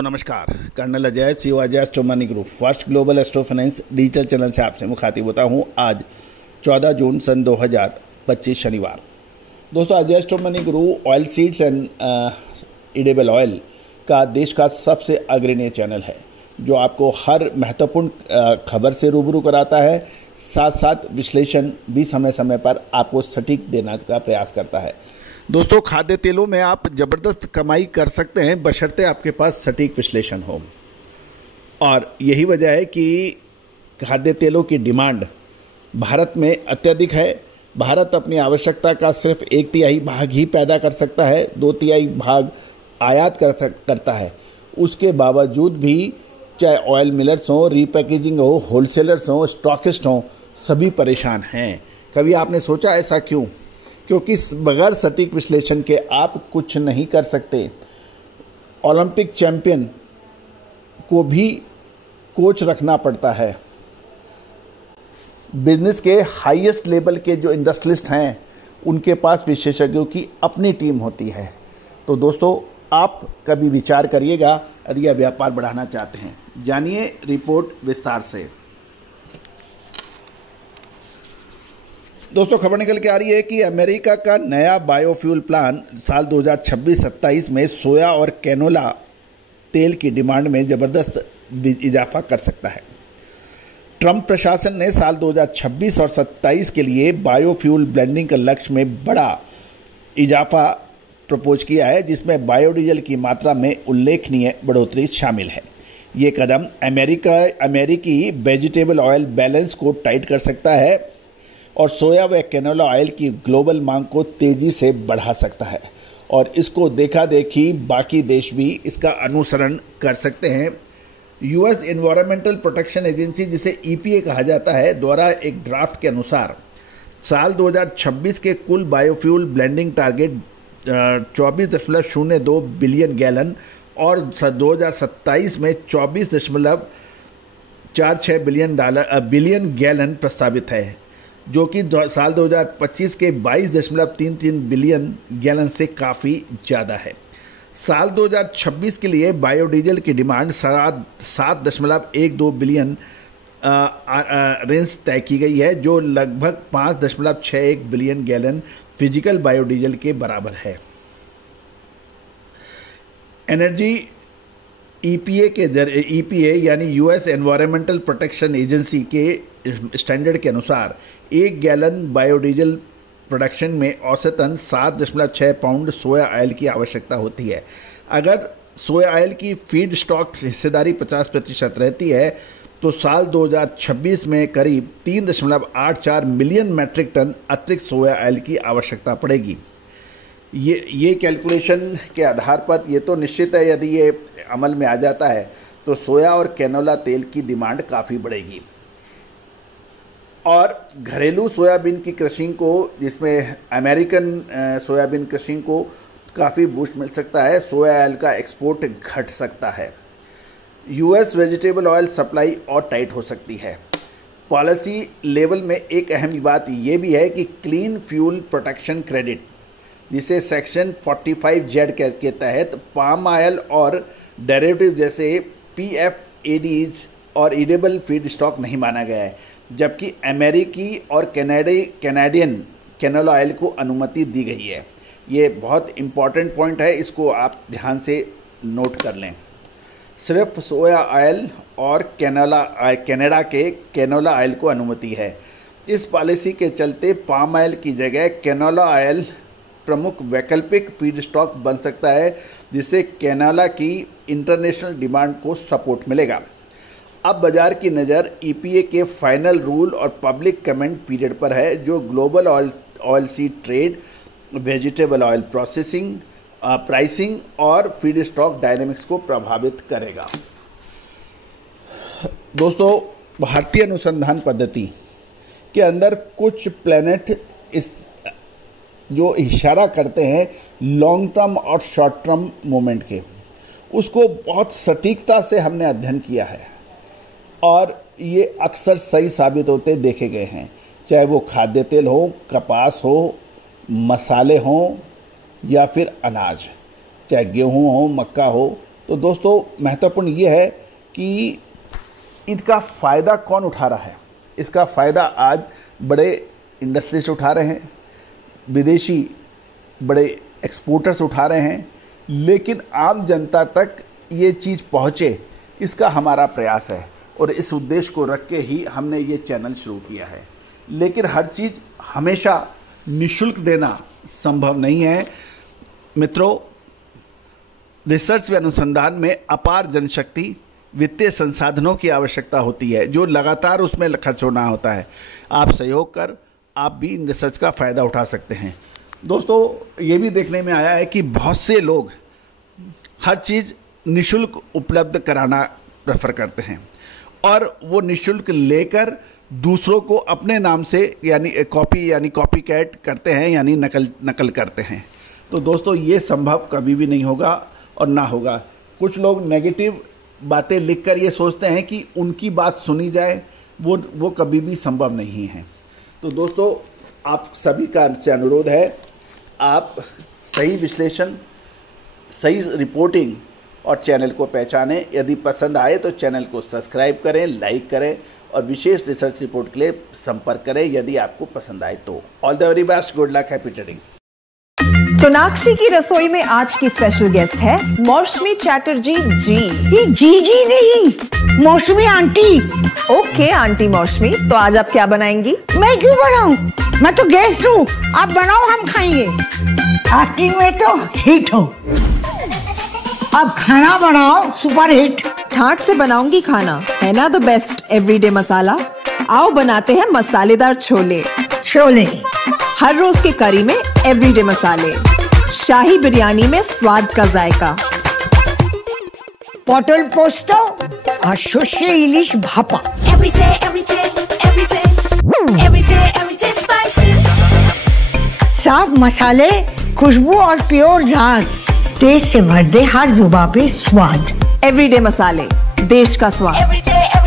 दोस्तों नमस्कार। Colonel Ajay CO Ajay astro money group first global astro finance digital channel से आपसे मुखातिब होता हूं। आज 14 जून सन 2025 शनिवार। दोस्तों Ajay astro money group oil seeds and edible oil का देश का सबसे अग्रणी चैनल है जो आपको हर महत्वपूर्ण खबर से रूबरू कराता है, साथ साथ विश्लेषण भी समय समय पर आपको सटीक देने का प्रयास करता है। दोस्तों खाद्य तेलों में आप ज़बरदस्त कमाई कर सकते हैं बशर्ते आपके पास सटीक विश्लेषण हो, और यही वजह है कि खाद्य तेलों की डिमांड भारत में अत्यधिक है। भारत अपनी आवश्यकता का सिर्फ 1/3 भाग ही पैदा कर सकता है, 2/3 भाग आयात करता है। उसके बावजूद भी चाहे ऑयल मिलर्स हों, रीपैकेजिंग हो, होलसेलर्स हों, स्टॉकिस्ट हों, सभी परेशान हैं। कभी आपने सोचा ऐसा क्यों? क्योंकि बगैर सटीक विश्लेषण के आप कुछ नहीं कर सकते। ओलंपिक चैंपियन को भी कोच रखना पड़ता है। बिजनेस के हाईएस्ट लेवल के जो इंडस्ट्रियलिस्ट हैं उनके पास विशेषज्ञों की अपनी टीम होती है। तो दोस्तों आप कभी विचार करिएगा यदि आप व्यापार बढ़ाना चाहते हैं। जानिए रिपोर्ट विस्तार से। दोस्तों खबर निकल के आ रही है कि अमेरिका का नया बायोफ्यूल प्लान साल 2026-27 में सोया और कैनोला तेल की डिमांड में ज़बरदस्त इजाफा कर सकता है। ट्रंप प्रशासन ने साल 2026 और 27 के लिए बायोफ्यूल ब्लेंडिंग के लक्ष्य में बड़ा इजाफा प्रपोज किया है, जिसमें बायोडीजल की मात्रा में उल्लेखनीय बढ़ोतरी शामिल है। ये कदम अमेरिकी वेजिटेबल ऑयल बैलेंस को टाइट कर सकता है और सोया व कैनोला ऑयल की ग्लोबल मांग को तेजी से बढ़ा सकता है, और इसको देखा देखी बाकी देश भी इसका अनुसरण कर सकते हैं। यूएस एनवायरमेंटल प्रोटेक्शन एजेंसी, जिसे ईपीए कहा जाता है, द्वारा एक ड्राफ्ट के अनुसार साल 2026 के कुल biofuel blending target 24.02 billion gallon और 2027 में 24.46 बिलियन गैलन प्रस्तावित है, जो कि साल 2025 के 22.33 बिलियन गैलन से काफ़ी ज़्यादा है। साल 2026 के लिए बायोडीजल की डिमांड 7.12 बिलियन रेंज तय की गई है, जो लगभग 5.61 बिलियन गैलन फिजिकल बायोडीजल के बराबर है। एनर्जी ईपीए यानी यूएस एनवायरमेंटल प्रोटेक्शन एजेंसी के स्टैंडर्ड के अनुसार 1 गैलन बायोडीजल प्रोडक्शन में औसतन 7.6 पाउंड सोया ऑयल की आवश्यकता होती है। अगर सोया ऑयल की फीड स्टॉक हिस्सेदारी 50% रहती है तो साल 2026 में करीब 3.84 मिलियन मैट्रिक टन अतिरिक्त सोया ऑयल की आवश्यकता पड़ेगी। ये कैलकुलेशन के आधार पर ये तो निश्चित है, यदि ये अमल में आ जाता है तो सोया और कैनोला तेल की डिमांड काफ़ी बढ़ेगी, और घरेलू सोयाबीन की क्रशिंग को, जिसमें अमेरिकन सोयाबीन क्रशिंग को काफ़ी बूस्ट मिल सकता है। सोया ऑयल का एक्सपोर्ट घट सकता है। यूएस वेजिटेबल ऑयल सप्लाई और टाइट हो सकती है। पॉलिसी लेवल में एक अहम बात ये भी है कि क्लीन फ्यूल प्रोटेक्शन क्रेडिट, जिसे सेक्शन 45Z के तहत पाम ऑयल और डेरिवेटिव जैसे PFADs और एडिबल फीड स्टॉक नहीं माना गया है, जबकि अमेरिकी और कैनेडियन कैनोला ऑयल को अनुमति दी गई है। ये बहुत इम्पॉर्टेंट पॉइंट है, इसको आप ध्यान से नोट कर लें। सिर्फ सोया ऑयल और कनाडा के कैनोला ऑयल को अनुमति है। इस पॉलिसी के चलते पाम ऑयल की जगह कैनोला ऑयल प्रमुख वैकल्पिक फीड स्टॉक बन सकता है, जिससे कैनोला की इंटरनेशनल डिमांड को सपोर्ट मिलेगा। अब बाजार की नज़र ईपीए के फाइनल रूल और पब्लिक कमेंट पीरियड पर है, जो global oil seed trade, vegetable oil processing, pricing और फीड स्टॉक डायनेमिक्स को प्रभावित करेगा। दोस्तों भारतीय अनुसंधान पद्धति के अंदर कुछ प्लैनेट इस जो इशारा करते हैं लॉन्ग टर्म और शॉर्ट टर्म मूवमेंट के, उसको बहुत सटीकता से हमने अध्ययन किया है और ये अक्सर सही साबित होते देखे गए हैं। चाहे वो खाद्य तेल हो, कपास हो, मसाले हों या फिर अनाज, चाहे गेहूं हो, मक्का हो, तो दोस्तों महत्वपूर्ण ये है कि इसका फ़ायदा कौन उठा रहा है। इसका फ़ायदा आज बड़े इंडस्ट्रीज उठा रहे हैं, विदेशी बड़े एक्सपोर्टर्स उठा रहे हैं, लेकिन आम जनता तक ये चीज़ पहुँचे, इसका हमारा प्रयास है और इस उद्देश्य को रख के ही हमने ये चैनल शुरू किया है। लेकिन हर चीज़ हमेशा निःशुल्क देना संभव नहीं है मित्रों। रिसर्च व अनुसंधान में अपार जनशक्ति, वित्तीय संसाधनों की आवश्यकता होती है, जो लगातार उसमें खर्च होना होता है। आप सहयोग कर आप भी इन रिसर्च का फ़ायदा उठा सकते हैं। दोस्तों ये भी देखने में आया है कि बहुत से लोग हर चीज़ निःशुल्क उपलब्ध कराना प्रेफर करते हैं और वो निःशुल्क लेकर दूसरों को अपने नाम से यानी कॉपी कैट करते हैं, यानी नकल करते हैं। तो दोस्तों ये संभव कभी भी नहीं होगा और ना होगा। कुछ लोग नेगेटिव बातें लिखकर ये सोचते हैं कि उनकी बात सुनी जाए, वो कभी भी संभव नहीं है। तो दोस्तों आप सभी का अनुरोध है, आप सही विश्लेषण, सही रिपोर्टिंग और चैनल को पहचानें। यदि पसंद आए तो चैनल को सब्सक्राइब करें, लाइक करें और विशेष रिसर्च रिपोर्ट के लिए संपर्क करें यदि आपको पसंद आए तो। All the very best, good luck, happy trading. Sonakshi की रसोई में आज की स्पेशल गेस्ट है मौसमी चैटर्जी जी। ये जी नहीं, मौसमी आंटी। ओके आंटी मौसमी, तो आज आप क्या बनाएंगी? मैं क्यों बनाऊं? मैं तो गेस्ट हूँ, आप बनाओ, हम खाएंगे। एक्टिंग में तो हिट हो, अब खाना बनाओ सुपर हिट। ठाट से बनाऊंगी खाना, है ना द बेस्ट एवरीडे मसाला। आओ बनाते हैं मसालेदार छोले। हर रोज के करी में एवरीडे मसाले, शाही बिरयानी में स्वाद का जायका। पटल पोस्तो और शुष्य इलिश भापा। साफ मसाले, खुशबू और प्योर झांझ, टेस्ट से भर दे हर जुबान पे स्वाद। एवरीडे मसाले, देश का स्वाद।